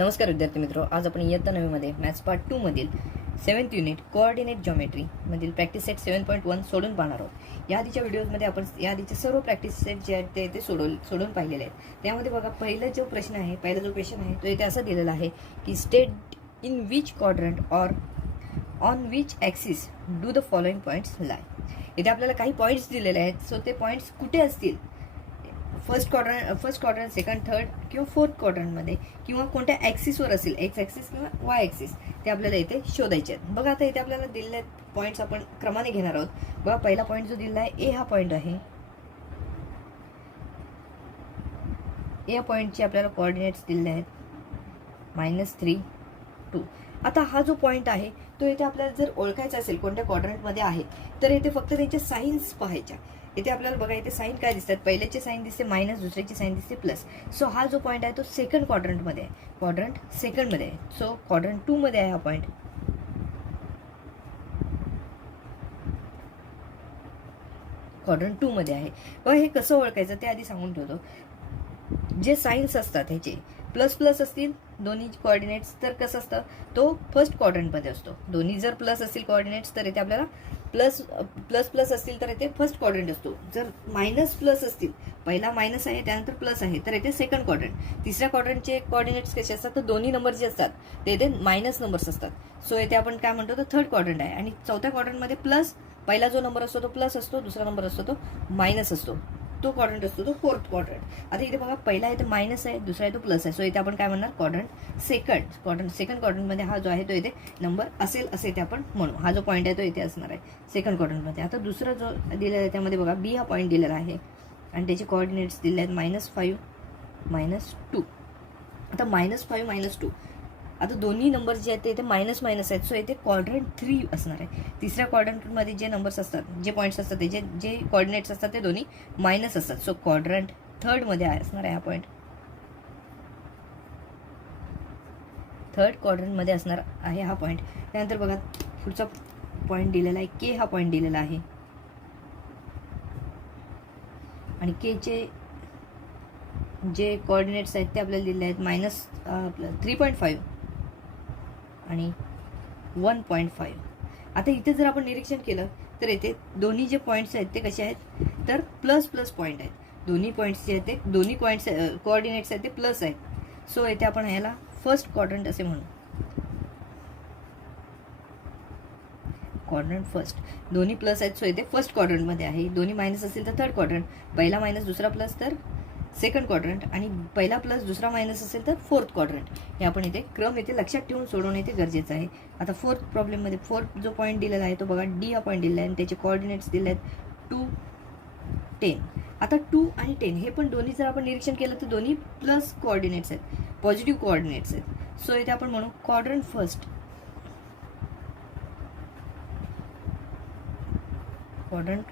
नमस्कार विद्यार्थी मित्रो, आज आपण इयत्ता 9 मध्ये मॅथ्स पार्ट 2 मधील 7th युनिट कोऑर्डिनेट जॉमेट्री मधील प्रॅक्टिस सेट 7.1 सोडून पाहणार आहोत। या आधीच्या व्हिडिओमध्ये आपण या आधीचे सर्व प्रॅक्टिस सेट जे आहेत ते सोडून पाहिलेले आहेत। त्यामध्ये बघा पहिला जो क्वेश्चन आहे तो इथे असा दिलेला आहे की state in which quadrant or on which axis do the following points lie. इथे आपल्याला काही पॉईंट्स दिलेले आहेत, सो ते पॉईंट्स कुठे असतील, फर्स्ट क्वाड्रंट, सेकंड, थर्ड किंवा फोर्थ क्वाड्रंटमध्ये किंवा कोणत्या ॲक्सिसवर असेल, एक्स ॲक्सिस किंवा वाय ॲक्सिस, ते आपल्याला इथे शोधायचे आहेत। बघा आता इथे आपल्याला दिलेले आहेत पॉईंट्स, आपण क्रमाने घेणार आहोत। बघा पहिला पॉईंट जो दिलेला आहे ए हा पॉईंट आहे। ए पॉईंटचे आपल्याला कोऑर्डिनेट्स दिलेले आहेत -3, 2। आता हा जो पॉईंट आहे तो इथे आपल्याला जर ओळखायचा असेल कोणत्या क्वाड्रंटमध्ये आहे तर इथे फक्त त्याच्या साईन्स पाहायच्या। इथे आपल्याला बघा इथे साईन काय दिसतात, पहिल्याची साईन दिसते मायनस, दुसऱ्याची साईन दिसते प्लस। सो हा जो पॉईंट आहे तो सेकंड क्वाड्रंटमध्ये आहे, क्वाड्रंट सेकंडमध्ये आहे। सो क्वाड्रंट 2 मध्ये आहे हा पॉईंट। क्वाड्रंट 2 मध्ये आहे। बघा हे कसं ओळखायचं ते आधी सांगून ठेवतो। जे साईन्स असतात ह्याचे प्लस प्लस असतील दोन्ही कोऑर्डिनेट्स तर कसं असतं, तो फर्स्ट क्वाड्रंटमध्ये असतो। दोन्ही जर प्लस असतील कोऑर्डिनेट्स तर इथे आपल्याला प्लस प्लस असतील तर इथे फर्स्ट क्वाड्रंट असतो। जर मायनस प्लस असतील, पहिला मायनस आहे त्यानंतर प्लस आहे तर इथे सेकंड क्वाड्रंट। तिसऱ्या क्वाड्रंटचे कोऑर्डिनेट्स कसे असतात तर दोन्ही नंबर जे असतात ते इथे मायनस नंबर्स असतात। सो इथे आपण काय म्हणतो तर थर्ड क्वाड्रंट आहे। आणि चौथ्या क्वाड्रंटमध्ये प्लस, पहिला जो नंबर असतो तो प्लस असतो, दुसरा नंबर असतो तो मायनस असतो, तो क्वाड्रंट असतो तो फोर्थ क्वाड्रंट। आता इथे बघा पहिला आहे तो मायनस आहे, दुसरा आहे तो प्लस आहे। सो इथे आपण काय म्हणणार क्वाड्रंट सेकंड क्वाड्रंटमध्ये हा जो आहे तो इथे नंबर असेल असे इथे आपण म्हणू। हा जो पॉईंट आहे तो इथे असणार आहे सेकंड क्वाड्रंटमध्ये। आता दुसरा जो दिलेला आहे त्यामध्ये बघा बी हा पॉईंट दिलेला आहे आणि त्याचे कोऑर्डिनेट्स दिले आहेत -5, -2। आता -5, -2, आता दोन्ही नंबर जे आहेत ते इथे मायनस आहेत। सो इथे क्वाड्रंट 3 असणार आहे। तिसऱ्या क्वाड्रंटमध्ये जे नंबर्स असतात, जे पॉईंट्स असतात, त्याचे जे कोऑर्डिनेट्स असतात ते दोन्ही मायनस असतात। सो क्वाड्रंट थर्डमध्ये असणार आहे हा पॉईंट, थर्ड क्वाड्रंटमध्ये असणार आहे हा पॉईंट। त्यानंतर बघा पुढचा पॉईंट दिलेला आहे के हा पॉईंट दिलेला आहे आणि केचे जे कोऑर्डिनेट्स आहेत ते आपल्याला दिले आहेत -3.5 आणि 1.5। आता इथे जर आपण निरीक्षण केलं तर इथे दोन्ही जे पॉईंट्स आहेत ते कसे आहेत तर प्लस पॉईंट आहेत। दोन्ही पॉईंट्स जे आहेत ते दोन्ही कोऑर्डिनेट्स आहेत ते प्लस आहेत। सो इथे आपण ह्याला फर्स्ट क्वाड्रंट असे म्हणू, क्वाड्रंट फर्स्ट। दोन्ही प्लस आहेत सो इथे फर्स्ट क्वाड्रंटमध्ये आहे। दोन्ही मायनस असतील तर थर्ड क्वाड्रंट, पहिला मायनस दुसरा प्लस तर सेकंड क्वाड्रंट आणि पहिला प्लस दुसरा मायनस असेल तर फोर्थ क्वाड्रंट। हे आपण इथे क्रम इथे लक्षात ठेवून सोडवणं इथे गरजेचं आहे। आता फोर्थ प्रॉब्लेममध्ये फोर्थ जो पॉईंट दिलेला आहे तो बघा डी हा पॉईंट दिलेला आहे आणि त्याचे कोऑर्डिनेट्स दिले आहेत 2, 10। आता 2 आणि 10 हे पण दोन्ही जर आपण निरीक्षण केलं तर दोन्ही प्लस कोऑर्डिनेट्स आहेत, पॉझिटिव्ह कोऑर्डिनेट्स आहेत। सो इथे आपण म्हणू क्वाड्रंट फर्स्ट, क्वाड्रंट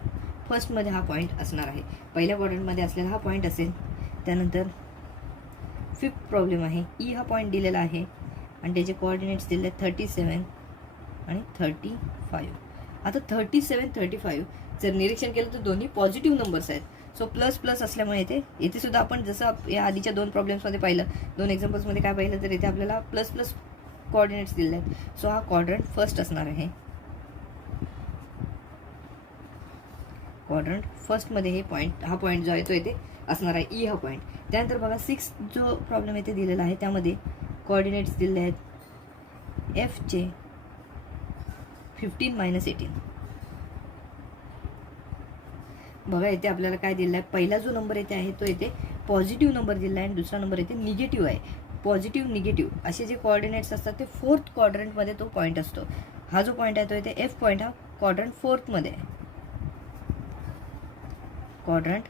फर्स्टमध्ये हा पॉईंट असणार आहे। पहिल्या क्वाड्रंटमध्ये असलेला हा पॉईंट असेल। त्यानंतर फिफ्थ प्रॉब्लेम आहे, ई हा पॉईंट दिलेला आहे आणि त्याचे कोऑर्डिनेट्स दिले 37 आणि 35। आता 37, 35 जर निरीक्षण केलं तर दोन्ही पॉझिटिव्ह नंबर्स आहेत। सो प्लस असल्यामुळे इथे सुद्धा आपण जसं या आधीच्या दोन प्रॉब्लेम्समध्ये पाहिलं, दोन एक्झाम्पल्समध्ये काय पाहिलं तर इथे आपल्याला प्लस कोऑर्डिनेट्स दिले आहेत। सो हा क्वाड्रंट फर्स्ट असणार आहे। क्वाड्रंट फर्स्टमध्ये हा पॉईंट जो आहे तो इथे असणार आहे, ई हा पॉईंट। त्यानंतर बघा 6 जो प्रॉब्लेम इथे दिलेला आहे त्यामध्ये कोऑर्डिनेट्स दिले आहेत एफचे 15, -18। बघा इथे आपल्याला काय दिलं आहे, पहिला जो नंबर इथे आहे तो इथे पॉझिटिव्ह नंबर दिला आहे आणि दुसरा नंबर इथे निगेटिव्ह आहे। पॉझिटिव्ह निगेटिव्ह असे जे कोऑर्डिनेट्स असतात ते फोर्थ क्वाड्रंटमध्ये तो पॉईंट असतो। हा जो पॉईंट आहे तो इथे एफ पॉईंट हा क्वाड्रंट फोर्थमध्ये आहे, क्वाड्रंट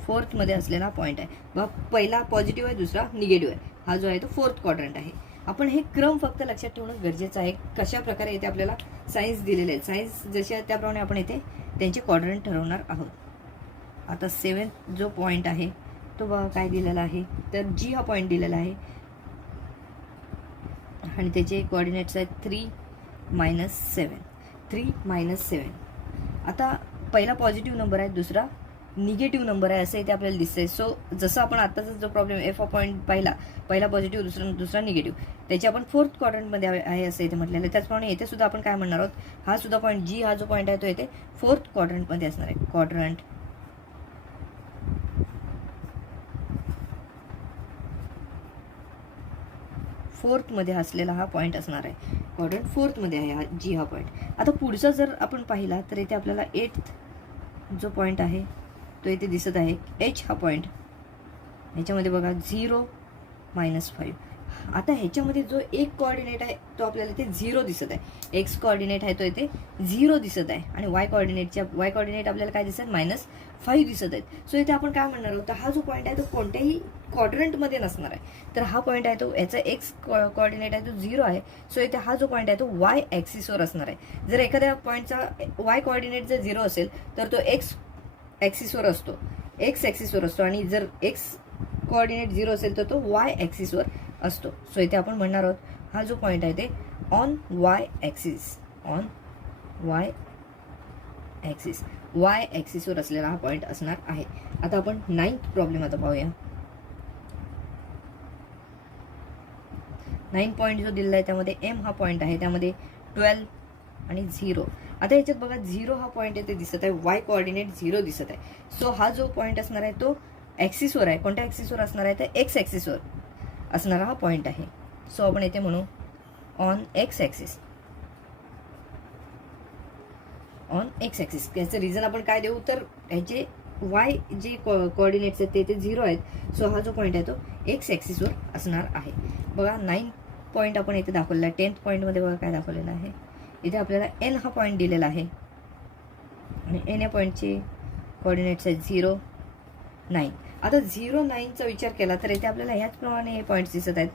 फोर्थमध्ये असलेला पॉईंट आहे। बघा पहिला पॉझिटिव्ह आहे, दुसरा निगेटिव्ह आहे। हा जो आहे तो फोर्थ क्वाड्रंट आहे। आपण हे क्रम फक्त लक्षात ठेवणं गरजेचं आहे। कशा प्रकारे इथे आपल्याला सायन्स दिलेले आहेत, सायन्स जसे आहेत त्याप्रमाणे आपण इथे त्यांचे क्वाड्रंट ठरवणार आहोत। आता 7th जो पॉईंट आहे तो बघा काय दिलेला आहे तर जी हा पॉईंट दिलेला आहे आणि त्याचे कोऑर्डिनेट्स आहेत 3, -7। आता पहिला पॉझिटिव्ह नंबर आहे, दुसरा निगेटिव्ह नंबर आहे असं इथे आपल्याला दिसतंय. सो जसं आपण आताचा जो प्रॉब्लेम एफ ऑफ पॉईंट पाहिला, पहिला पॉझिटिव्ह दुसरा निगेटिव्ह, त्याची आपण फोर्थ क्वाड्रंटमध्ये आहे असं इथे म्हटलेलं आहे. त्याचप्रमाणे इथे सुद्धा आपण काय म्हणणार आहोत, हा सुद्धा पॉईंट जी हा जो पॉईंट आहे तो इथे फोर्थ क्वाड्रंटमध्ये असणार आहे. क्वाड्रंट फोर्थमध्ये असलेला हा पॉईंट असणार आहे. क्वाड्रंट फोर्थमध्ये आहे हा जी हा पॉईंट. आता पुढचा जर आपण पाहिला तर इथे आपल्याला एथ जो पॉईंट आहे तो इथे दिसत आहे. एच हा पॉईंट ह्याच्यामध्ये बघा 0 -5. आता ह्याच्यामध्ये जो एक कोऑर्डिनेट आहे तो आपल्याला इथे 0 दिसत आहे. एक्स कोऑर्डिनेट आहे तो इथे 0 दिसत आहे आणि वाय कोऑर्डिनेट आपल्याला काय दिसत -5 दिसत आहेत. सो इथे आपण काय म्हणणार आहोत, हा जो पॉईंट आहे तो कोणत्याही क्वाड्रंटमध्ये नसणार आहे. तर हा पॉईंट आहे तो याचा एक्स कोऑर्डिनेट आहे तो 0 आहे. सो इथे हा जो पॉईंट आहे तो वाय ॲक्सिसवर असणार आहे. जर एखाद्या पॉईंटचा वाय कोऑर्डिनेट जर 0 असेल तर तो एक्स ॲक्सिसवर असतो, आणि जर एक्स कोऑर्डिनेट 0 असेल तर तो वाय ॲक्सिसवर असतो. सो इथे आपण म्हणणार आहोत हा जो पॉईंट आहे ते ऑन वाय ॲक्सिसवर असलेला हा पॉईंट असणार आहे. आता आपण 9th प्रॉब्लेम आता पाहूया. 9 पॉईंट जो दिलेला आहे त्यामध्ये एम हा पॉईंट आहे, त्यामध्ये 12 आणि 0. आता याच्यात बघा 0 हा पॉईंट आहे ते दिसत आहे, वाय कोऑर्डिनेट 0 दिसत आहे. सो हा जो पॉईंट असणार आहे तो ॲक्सिसवर आहे. कोणत्या ॲक्सिसवर असणार आहे तर एक्स ॲक्सिसवर असणारा हा पॉईंट आहे. सो आपण इथे म्हणू ऑन एक्स ॲक्सिस. याचं रिझन आपण काय देऊ तर ह्याचे वाय जे कोऑर्डिनेट्स आहेत ते 0 आहेत. सो हा जो पॉईंट आहे तो एक्स ॲक्सिसवर असणार आहे. बघा 9 पॉईंट आपण इथे दाखवलेला आहे. 10th पॉईंटमध्ये बघा काय दाखवलेलं आहे. इथे आपल्याला एन हा पॉईंट दिलेला आहे आणि एन या पॉईंटचे कोऑर्डिनेट्स आहेत 0, 9. आता 0, 9चा विचार केला तर इथे आपल्याला ह्याचप्रमाणे हे पॉईंट्स दिसत आहेत.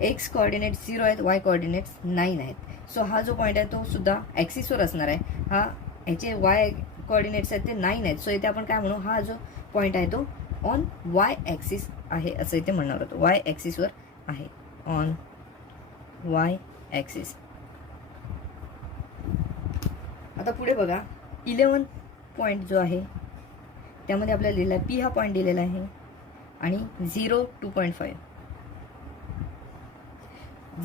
एक्स कोऑर्डिनेट्स 0 आहेत, वाय कोऑर्डिनेट्स 9 आहेत. सो हा जो पॉईंट आहे तो सुद्धा ॲक्सिसवर असणार आहे. ह्याचे वाय कोऑर्डिनेट्स आहेत ते 9 आहेत. सो इथे आपण काय म्हणू, हा जो पॉईंट आहे तो ऑन वाय ॲक्सिस आहे असं इथे म्हणणार होतो. वाय ॲक्सिसवर आहे, ऑन वाय ॲक्सिस. आता पुढे बघा 11 पॉईंट जो आहे त्यामध्ये आपल्याला दिलेला आहे पी हा पॉईंट दिलेला आहे आणि 0, 2.5.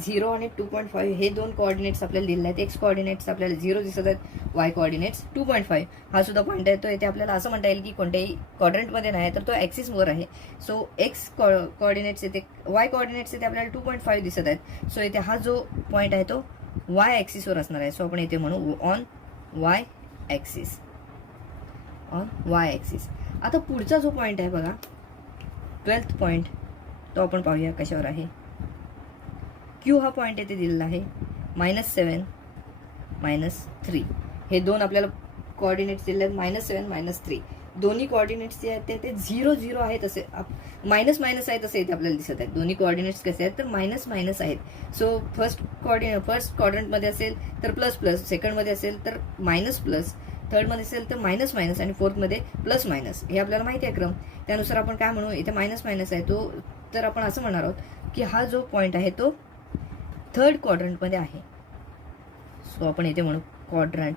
0 आणि 2.5 हे दोन कोऑर्डिनेट्स आपल्याला दिलेले आहेत. एक्स कोऑर्डिनेट्स आपल्याला 0 दिसत आहेत, वाय कोऑर्डिनेट्स 2.5. हा सुद्धा पॉईंट आहे तो इथे आपल्याला असं म्हणता येईल की कोणत्याही क्वाड्रंटमध्ये नाही तर तो ॲक्सिसवर आहे. सो एक्स कोऑर्डिनेट्स येते, वाय कोऑर्डिनेट्स येते आपल्याला 2.5 दिसत आहेत. सो इथे हा जो पॉईंट आहे तो वाय ॲक्सिसवर असणार आहे. सो आपण इथे म्हणू ऑन वाय ॲक्सिस. आता पुढचा जो पॉईंट आहे बघा 12th पॉईंट तो आपण पाहूया कशावर आहे. क्यू हा पॉईंट येथे दिलेला आहे -7, -3. हे दोन आपल्याला कोऑर्डिनेट्स दिले आहेत -7, -3. दोन्ही कोऑर्डिनेट्स जे आहेत ते 0, 0 आहेत असे, मायनस आहेत असे इथे आपल्याला दिसत आहेत. दोन्ही कोऑर्डिनेट्स कसे आहेत तर मायनस आहेत. सो फर्स्ट क्वाड्रंटमध्ये असेल तर प्लस, सेकंडमध्ये असेल तर -+, थर्डमध्ये असेल तर मायनस आणि फोर्थमध्ये +-. हे आपल्याला माहिती आहे क्रम. त्यानुसार आपण काय म्हणू, इथे मायनस आहे तो, तर आपण असं म्हणणार आहोत की हा जो पॉईंट आहे तो थर्ड क्वाड्रंटमध्ये आहे. सो आपण इथे म्हणू क्वाड्रंट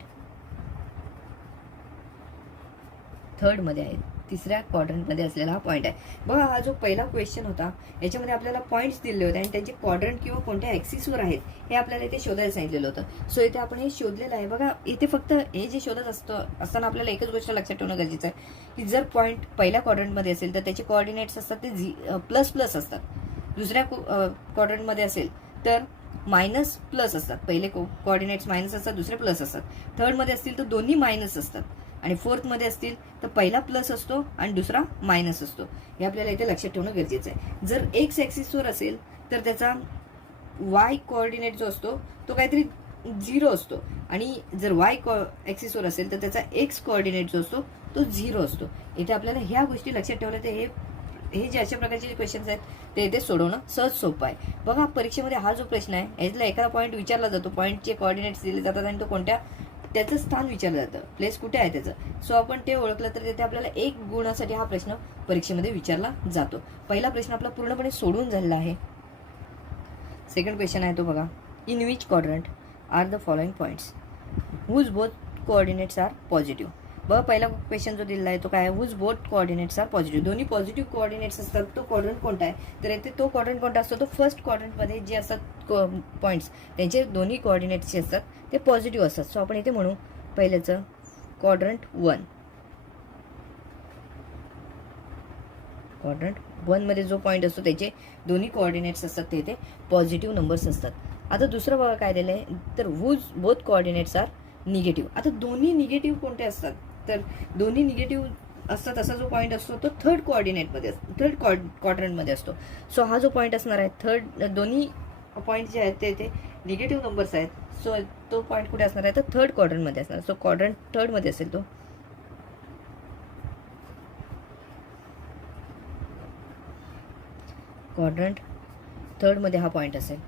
थर्डमध्ये आहे, तिसऱ्या क्वाड्रंटमध्ये असलेला हा पॉईंट आहे. बघा हा जो पहिला क्वेश्चन होता याच्यामध्ये आपल्याला पॉईंट्स दिले होते आणि त्यांचे क्वाड्रंट किंवा कोणत्या ॲक्सिसवर आहेत हे आपल्याला इथे शोधायला सांगितलेलं होतं. सो इथे आपण हे शोधलेलं आहे. बघा इथे फक्त हे जे शोधत असताना आपल्याला एकच गोष्ट लक्षात ठेवणं गरजेचं आहे की जर पॉईंट पहिल्या क्वाड्रंटमध्ये असेल तर त्याचे कोऑर्डिनेट्स असतात ते ++ असतात. दुसऱ्या क्वाड्रंटमध्ये असेल तर -+ असतात. पहिले कोऑर्डिनेट्स मायनस असतात, दुसरे प्लस असतात. थर्डमध्ये असतील तर दोन्ही मायनस असतात आणि फोर्थमध्ये असतील तर पहिला प्लस असतो आणि दुसरा मायनस असतो. हे आपल्याला इथे लक्षात ठेवणं गरजेचं आहे. जर एक्स ॲक्सिसवर असेल तर त्याचा वाय कोऑर्डिनेट जो असतो तो काहीतरी 0 असतो आणि जर वाय ॲक्सिसवर असेल तर त्याचा एक्स कोऑर्डिनेट जो असतो तो 0 असतो. इथे आपल्याला ह्या गोष्टी लक्षात ठेवल्या तर हे जे अशा प्रकारचे क्वेश्चन्स आहेत ते इथे सोडवणं सहज सोपं आहे. बघा परीक्षेमध्ये हा जो प्रश्न आहे यातला एखादा पॉईंट विचारला जातो, पॉईंटचे कोऑर्डिनेट्स दिले जातात आणि तो कोणत्या त्याचं स्थान विचारलं जातं, प्लेस कुठे आहे त्याचं. सो आपण ते ओळखलं तर तिथे आपल्याला 1 गुणासाठी हा प्रश्न परीक्षेमध्ये विचारला जातो. पहिला प्रश्न आपला पूर्णपणे सोडून झालेला आहे. सेकंड क्वेश्चन आहे तो बघा, in which quadrant are the following points whose both coordinates are positive. बघा पहिला क्वेश्चन जो दिलेला आहे तो काय आहे, whose both coordinates are positive. दोन्ही पॉझिटिव्ह कोऑर्डिनेट्स असतात. तो क्वाड्रंट कोणता आहे, तर इथे तो क्वाड्रंट कोणता असतो, तो फर्स्ट क्वाड्रंटमध्ये जे असतात पॉईंट्स त्यांचे दोन्ही कोऑर्डिनेट्स जे असतात ते पॉझिटिव्ह असतात. सो आपण इथे म्हणू पहिल्याचं क्वाड्रंट 1. क्वाड्रंट 1 मध्ये जो पॉईंट असतो त्याचे दोन्ही कोऑर्डिनेट्स असतात ते इथे पॉझिटिव्ह नंबर्स असतात. आता दुसरं बघा काय दिलं आहे, तर whose both coordinates are negative. आता दोन्ही निगेटिव्ह कोणते असतात, तर दोन्ही निगेटिव्ह असतात असा जो पॉईंट असतो तो थर्ड कोऑर्डिनेटमध्ये असतो, थर्ड क्वाड्रंटमध्ये असतो. सो हा जो पॉईंट असणार आहे थर्ड, दोन्ही पॉईंट जे आहेत ते निगेटिव्ह नंबर्स आहेत. सो तो पॉईंट कुठे असणार आहे, तर थर्ड क्वाड्रंटमध्ये असणार. सो क्वाड्रंट थर्डमध्ये असेल तो. क्वाड्रंट थर्डमध्ये हा पॉईंट असेल.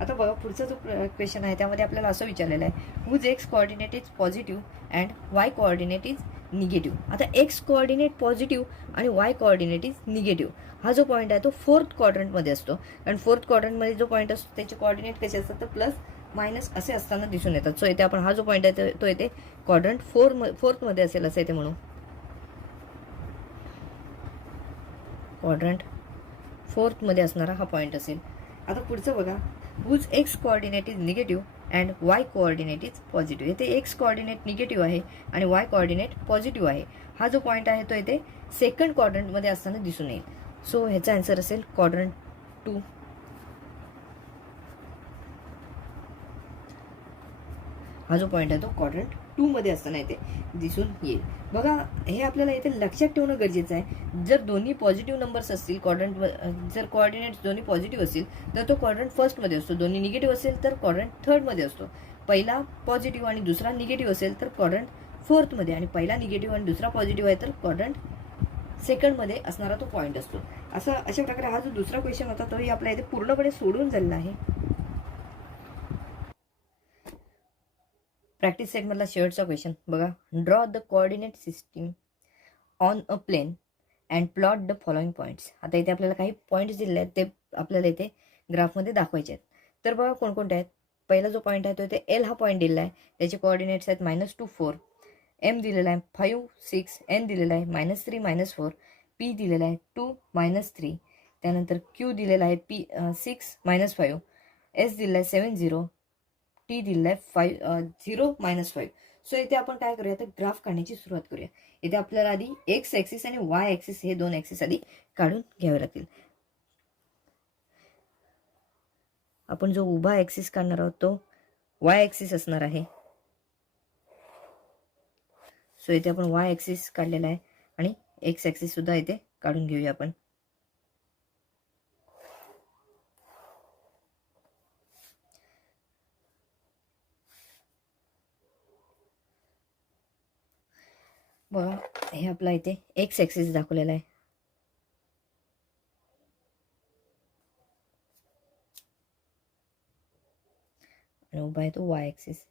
आता बघा पुढचा जो क्वेश्चन आहे त्यामध्ये आपल्याला असं विचारलेलं आहे, whose X coordinate is positive and Y coordinate is negative. आता एक्स कोऑर्डिनेट पॉझिटिव्ह आणि वाय कोऑर्डिनेट इज निगेटिव्ह हा जो पॉईंट आहे तो फोर्थ क्वाड्रंटमध्ये असतो. कारण फोर्थ क्वाड्रंटमध्ये जो पॉईंट असतो त्याचे कोऑर्डिनेट कसे असतात, तर प्लस मायनस असे असताना दिसून येतात. सो इथे आपण हा जो पॉईंट आहे तो इथे क्वाड्रंट फोर्थमध्ये असेल असं इथे म्हणू. क्वाड्रंट फोर्थमध्ये असणारा हा पॉईंट असेल. आता पुढचं बघा, whose X coordinate is negative and Y coordinate is positive. इथे एक्स कोऑर्डिनेट निगेटिव्ह आहे आणि वाय कोऑर्डिनेट पॉझिटिव्ह आहे. हा जो पॉईंट आहे तो इथे सेकंड क्वाड्रंटमध्ये असताना दिसून येईल. सो ह्याचा आन्सर असेल क्वाड्रंट 2. हा जो पॉईंट आहे तो क्वाड्रंट 2 मध्ये असताना इथे दिसून येईल. बघा हे आपल्याला इथे लक्षात ठेवणं गरजेचं आहे. जर दोन्ही पॉझिटिव्ह नंबर्स असतील क्वाड्रंट, जर कोऑर्डिनेट्स दोन्ही पॉझिटिव्ह असतील तर तो क्वाड्रंट फर्स्टमध्ये असतो. दोन्ही निगेटिव्ह असेल तर क्वाड्रंट थर्डमध्ये असतो. पहिला पॉझिटिव्ह आणि दुसरा निगेटिव्ह असेल तर क्वाड्रंट फोर्थमध्ये, आणि पहिला निगेटिव्ह आणि दुसरा पॉझिटिव्ह आहे तर क्वाड्रंट सेकंडमध्ये असणारा तो पॉईंट असतो. अशा प्रकारे हा जो दुसरा क्वेश्चन होता तोही आपल्या इथे पूर्णपणे सोडून झालेला आहे. प्रॅक्टिस सेटमधला शेवटचा क्वेश्चन बघा, draw the coordinate system on a plane and plot the following points. आता इथे आपल्याला काही पॉईंट्स दिलेले आहेत ते आपल्याला इथे ग्राफमध्ये दाखवायचे आहेत. तर बघा कोणकोणते आहेत. पहिला जो पॉईंट आहे तो इथे एल हा पॉईंट दिलेला आहे, त्याचे कोऑर्डिनेट्स आहेत -2 4. एम दिलेला आहे 5 6. एन दिलेला आहे -3 -4. पी दिलेला आहे 2 -3. त्यानंतर क्यू दिलेला आहे 6 -5. एस दिलेला आहे 7 0. टी दिलेला आहे 0 -5. सो इथे आपण काय करूया, तर ग्राफ काढण्याची सुरुवात करूया. इथे आपल्याला आधी एक्स ॲक्सिस आणि वाय ॲक्सिस हे दोन ॲक्सिस आधी काढून घ्यावे लागतील. आपण जो उभा ॲक्सिस काढणार आहोत तो वाय ॲक्सिस असणार आहे. सो इथे आपण वाय ॲक्सिस काढलेला आहे आणि एक्स ॲक्सिस सुद्धा इथे काढून घेऊया आपण. बघा हे आपला इथे एक्स ॲक्सिस दाखवलेला आहे. आणि उभा आहे तो वाय ॲक्सिस.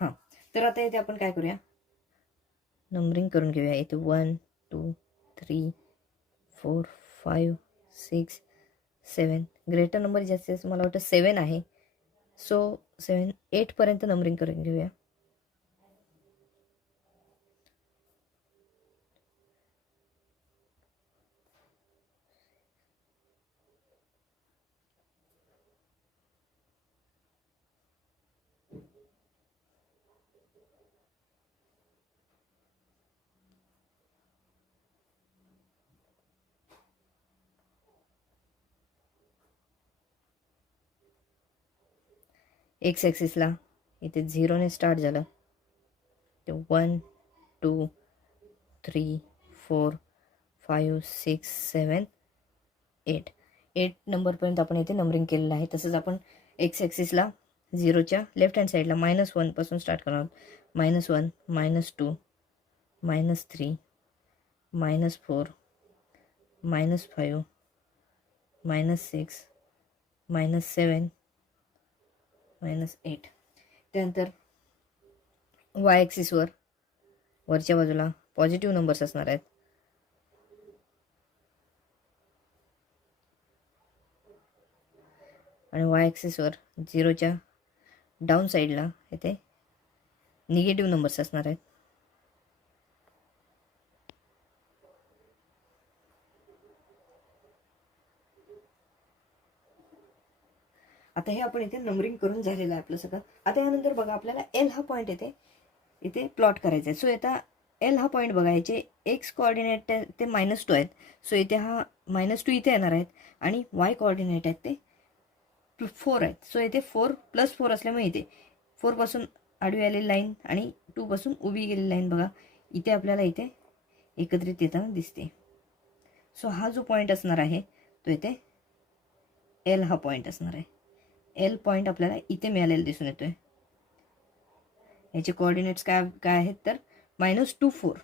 हां, तर आता इथे आपण काय करूया, नंबरिंग करून घेऊया. इथे 1 2 3 4 5 6 7. ग्रेटर नंबर जास्तीत जास्त मला वाटतं 7 आहे. सो 7 8 पर्यंत नंबरिंग करून घेऊया. एक्स ॲक्सिसला इथे 0ने स्टार्ट झालं, ते 1 2 3 4 5 6 7 8. 8 नंबरपर्यंत आपण इथे नंबरिंग केलेलं आहे. तसंच आपण एक्स ॲक्सिसला 0च्या लेफ्ट हँड साईडला -1 पासून स्टार्ट करणार आहोत. -1 -2 -3 -4 -5 -6 -7 -8. त्यानंतर वाय ॲक्सिसवर वरच्या बाजूला पॉझिटिव्ह नंबर्स असणार आहेत. आणि वाय ॲक्सिसवर 0च्या डाऊन साईडला इथे निगेटिव्ह नंबर्स असणार आहेत. आता हे आपण इथे नंबरिंग करून झालेलं आहे आपलं सगळं. आता यानंतर बघा आपल्याला एल हा पॉईंट इथे प्लॉट करायचा आहे. सो आता एल हा पॉईंट बघा, याचे एक्स कोऑर्डिनेट ते -2 आहेत. सो इथे हा -2 इथे येणार आहेत आणि वाय कोऑर्डिनेट आहेत ते 4 आहेत. सो इथे 4 + 4 असल्यामुळे इथे 4 पासून आडवी आलेली लाईन आणि 2 पासून उभी गेलेली लाईन बघा इथे आपल्याला इथे एकत्रित येताना दिसते. सो हा जो पॉईंट असणार आहे तो इथे एल हा पॉईंट असणार आहे. एल पॉईंट आपल्याला इथे मिळालेला दिसून येतोय. याचे कोऑर्डिनेट्स काय काय आहेत तर -2 4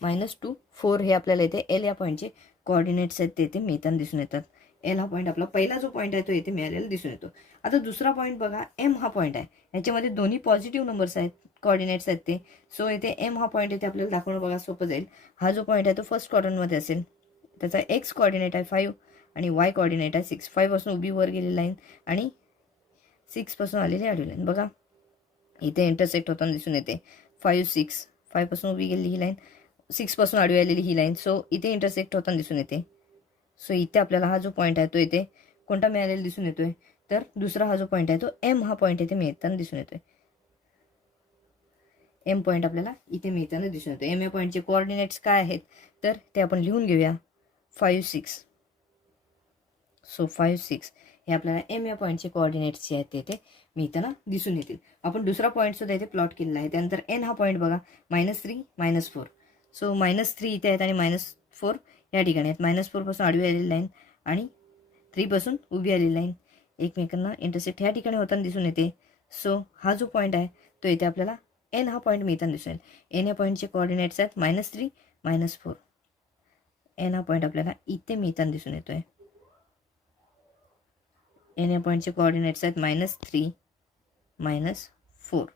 -2 4 हे आपल्याला इथे एल या पॉईंटचे कोऑर्डिनेट्स आहेत ते इथे मिळताना दिसून येतात. एल हा पॉईंट आपला पहिला जो पॉईंट आहे तो इथे मिळालेला दिसून येतो. आता दुसरा पॉईंट बघा, एम हा पॉईंट आहे. याच्यामध्ये दोन्ही पॉझिटिव्ह नंबर्स आहेत, कोऑर्डिनेट्स आहेत ते. सो इथे एम हा पॉईंट इथे आपल्याला दाखवणं बघा सोपं जाईल. हा जो पॉईंट आहे तो फर्स्ट क्वाड्रंटमध्ये असेल. त्याचा एक्स कोऑर्डिनेट आहे 5 आणि वाय कोऑर्डिनेट आहे 6. 5 पासून उभी वर गेलेली लाईन आणि 6 पासून आलेली आडवी लाईन बघा इथे इंटरसेक्ट होताना दिसून येते. 5 6 5 पासून उभी गेलेली ही लाईन, 6 पासून आडवी आलेली ही लाईन. सो इथे इंटरसेक्ट होताना दिसून येते. सो इथे आपल्याला हा जो पॉईंट आहे तो इथे कोणता मिळालेला दिसून येतोय तर दुसरा हा जो पॉईंट आहे तो एम हा पॉईंट इथे मिळताना दिसून येतोय. एम पॉईंट आपल्याला इथे मिळताना दिसून येतो. एम या पॉईंटचे कोऑर्डिनेट्स काय आहेत तर ते आपण लिहून घेऊया. 5 6. सो 5 6 हे आपल्याला एम या पॉईंटचे कोऑर्डिनेट्स जे आहेत ते इथे मिळताना दिसून येतील. आपण दुसरा पॉईंट सुद्धा इथे प्लॉट केलेला आहे. त्यानंतर एन हा पॉईंट बघा -3 -4. सो -3 इथे आहेत आणि -4 या ठिकाणी आहेत. -4 पासून आडवी आलेली लाईन आणि 3 पासून उभी आलेली लाईन एकमेकांना इंटरसेक्ट ह्या ठिकाणी होताना दिसून येते. सो हा जो पॉईंट आहे तो इथे आपल्याला एन हा पॉईंट मिळताना दिसून येईल. एन या पॉईंटचे कोऑर्डिनेट्स आहेत -3 -4. एन हा पॉईंट आपल्याला इथे मिळताना दिसून येतोय. एन या पॉईंटचे कोऑर्डिनेट्स आहेत -3 -4.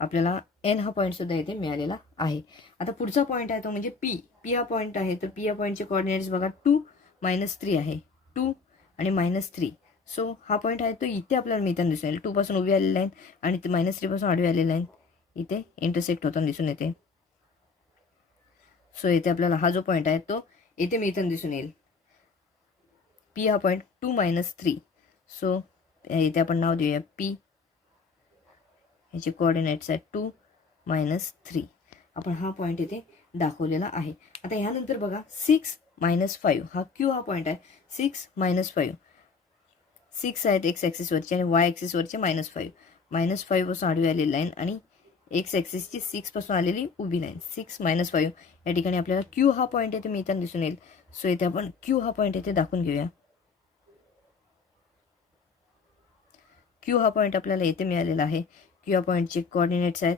आपल्याला एन हा पॉईंट सुद्धा इथे मिळालेला आहे. आता पुढचा पॉईंट आहे तो म्हणजे पी. पी हा पॉईंट आहे तर पी या पॉईंटचे कोऑर्डिनेट्स बघा 2 -3 आहे. 2 आणि -3. सो हा पॉईंट आहे तो इथे आपल्याला मिळताना दिसून येईल. 2 पासून उभी आलेली लाईन आणि -3 पासून आडवी आलेली लाईन इथे इंटरसेक्ट होताना दिसून येते. सो इथे आपल्याला हा जो पॉईंट आहे तो इथे मिळताना दिसून येईल. पी हा पॉईंट 2 -3. सो इथे आपण नाव देऊया पी. याचे कोऑर्डिनेट्स आहेत 2 -3. आपण हा पॉईंट इथे दाखवलेला आहे. आता ह्यानंतर बघा 6 -5 हा क्यू हा पॉईंट आहे. 6 -5 6 आहेत एक्स ॲक्सिसवरचे आणि वाय ॲक्सिसवरचे -5. -5 पासून आडवी आलेली लाईन आणि एक्स ॲक्सिसची 6 पासून आलेली उभी लाईन. 6 -5 या ठिकाणी आपल्याला क्यू हा पॉईंट इथे मिळताना दिसून येईल. सो इथे आपण क्यू हा पॉईंट इथे दाखवून घेऊया. क्यू हा पॉईंट आपल्याला इथे मिळालेला आहे. क्यू हा पॉईंटचे कोऑर्डिनेट्स आहेत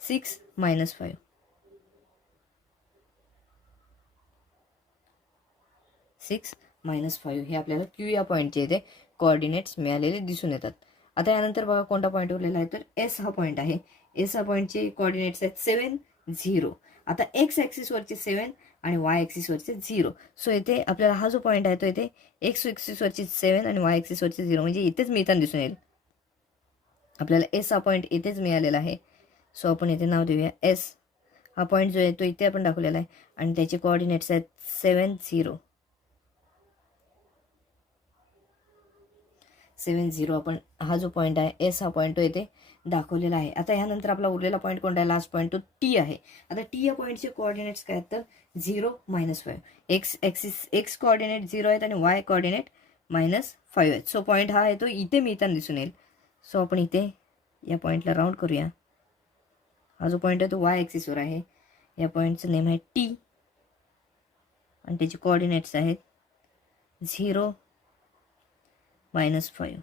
6 -5. 6 -5 हे आपल्याला क्यू या पॉईंटचे इथे कोऑर्डिनेट्स मिळालेले दिसून येतात. आता यानंतर बघा कोणता पॉईंट उरलेला आहे तर एस हा पॉईंट आहे. एस हा पॉईंटचे कोऑर्डिनेट्स आहेत 7 0. आता एक्स ॲक्सिसवरचे 7 आणि वाय ॲक्सिसवरचे 0. सो इथे आपल्याला हा जो पॉईंट आहे तो इथे एक्स ॲक्सिसवरचे 7 आणि वाय ॲक्सिसवरचे 0 म्हणजे इथेच मिळताना दिसून येईल. आपल्याला एस हा पॉईंट इथेच मिळालेला आहे. सो आपण इथे नाव देऊया एस. हा पॉईंट जो आहे तो इथे आपण दाखवलेला आहे आणि त्याचे कोऑर्डिनेट्स आहेत 7 0. 7 0 आपण हा जो पॉईंट आहे एस हा पॉईंट तो इथे दाखवलेला आहे. आता ह्यानंतर आपला उरलेला पॉईंट कोणता आहे लास्ट पॉईंट तो टी आहे. आता टी या पॉईंटचे कोऑर्डिनेट्स काय आहेत तर 0 -5. एक्स कोऑर्डिनेट 0 आहेत आणि वाय कोऑर्डिनेट -5 आहेत. सो पॉईंट हा आहे तो इथे मिळताना दिसून येईल. सो आपण इथे या पॉईंटला राऊंड करूया. हा जो पॉईंट आहे तो वाय ॲक्सिसवर आहे. या पॉईंटचं नेम आहे टी आणि त्याचे कोऑर्डिनेट्स आहेत 0 -5.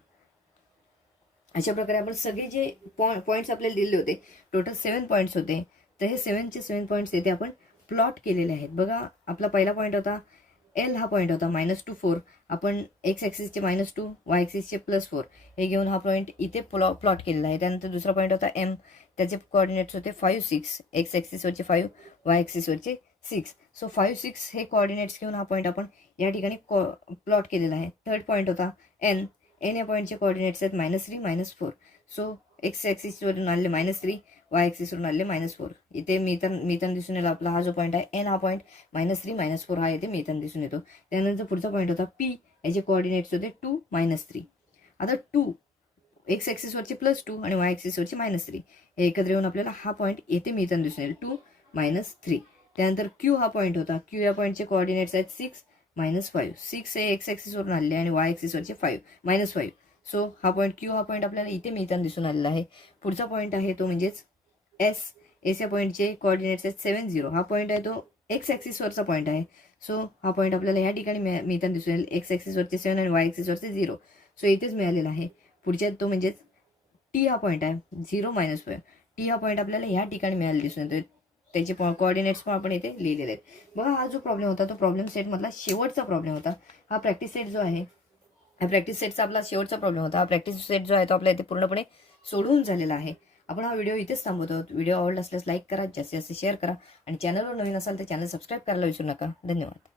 अशा प्रकारे आपण सगळे जे पॉईंट्स आपल्याला दिले होते टोटल 7 पॉईंट्स होते. तर हे 7चे 7 पॉईंट्स इथे आपण प्लॉट केलेले आहेत. बघा आपला पहिला पॉईंट होता एल हा पॉईंट होता -2 4. आपण एक्स ॲक्सिसचे -2 वाय ॲक्सिसचे +4 हे घेऊन हा पॉईंट इथे प्लॉट केलेला आहे. त्यानंतर दुसरा पॉईंट होता एम. त्याचे कोऑर्डिनेट्स होते 5 6. एक्स ॲक्सिसवरचे 5 वाय ॲक्सिसवरचे 6. सो 5 6 हे कोऑर्डिनेट्स घेऊन हा पॉईंट आपण या ठिकाणी प्लॉट केलेला आहे. थर्ड पॉईंट होता एन. एन या पॉईंटचे कोऑर्डिनेट्स आहेत -3 -4. सो एक्स ॲक्सिसवरून आलेले -3, वाय ॲक्सिसवरून आलेले -4. इथे मिळताना दिसून येईल आपला हा जो पॉईंट आहे एन, हा पॉईंट -3 -4 हा इथे मिळताना दिसून येतो. त्यानंतर पुढचा पॉईंट होता पी, याचे कोऑर्डिनेट्स होते 2 -3. आता 2 एक्स ॲक्सिसवरचे +2 आणि वाय ॲक्सिसवरचे -3 हे एकत्र येऊन आपल्याला हा पॉईंट येथे मिळताना दिसून येईल 2 -3. त्यानंतर क्यू हा पॉईंट होता. क्यू या पॉईंटचे कोऑर्डिनेट्स आहेत 6 -5. 6 हे एक्स ॲक्सिसवरून आले आणि वाय ॲक्सिसवरचे -5. सो हा पॉईंट क्यू हा पॉईंट आपल्याला इथे मिळताना दिसून आलेला आहे. पुढचा पॉईंट आहे तो म्हणजेच एस या पॉईंटचे कोऑर्डिनेट्स आहेत 7 0. हा पॉईंट आहे तो एक्स ॲक्सिसवरचा पॉईंट आहे. सो हा पॉईंट आपल्याला या ठिकाणी मिळताना दिसून येईल. एक्स ॲक्सिसवरचे 7 आणि वाय ॲक्सिसवरचे 0. सो इथेच मिळालेला आहे. पुढच्या तो म्हणजेच टी हा पॉईंट आहे 0 -5. टी हा पॉईंट आपल्याला या ठिकाणी मिळायला दिसून येतो. त्याचे कोऑर्डिनेट्स पण आपण इथे लिहिलेले आहेत. बघा हा जो प्रॉब्लेम होता तो प्रॉब्लेम सेटमधला शेवटचा प्रॉब्लेम होता. हा प्रॅक्टिस सेट जो आहे, हा प्रॅक्टिस सेटचा आपला शेवटचा प्रॉब्लेम होता. हा प्रॅक्टिस सेट जो आहे तो आपल्या इथे पूर्णपणे सोडवून झालेला आहे. आपण हा व्हिडिओ इथेच थांबवत आहोत. व्हिडिओ आवडला असल्यास लाईक करा, जास्तीत जास्त शेअर करा आणि चॅनलवर नवीन असाल तर चॅनल सबस्क्राईब करायला विसरू नका. धन्यवाद.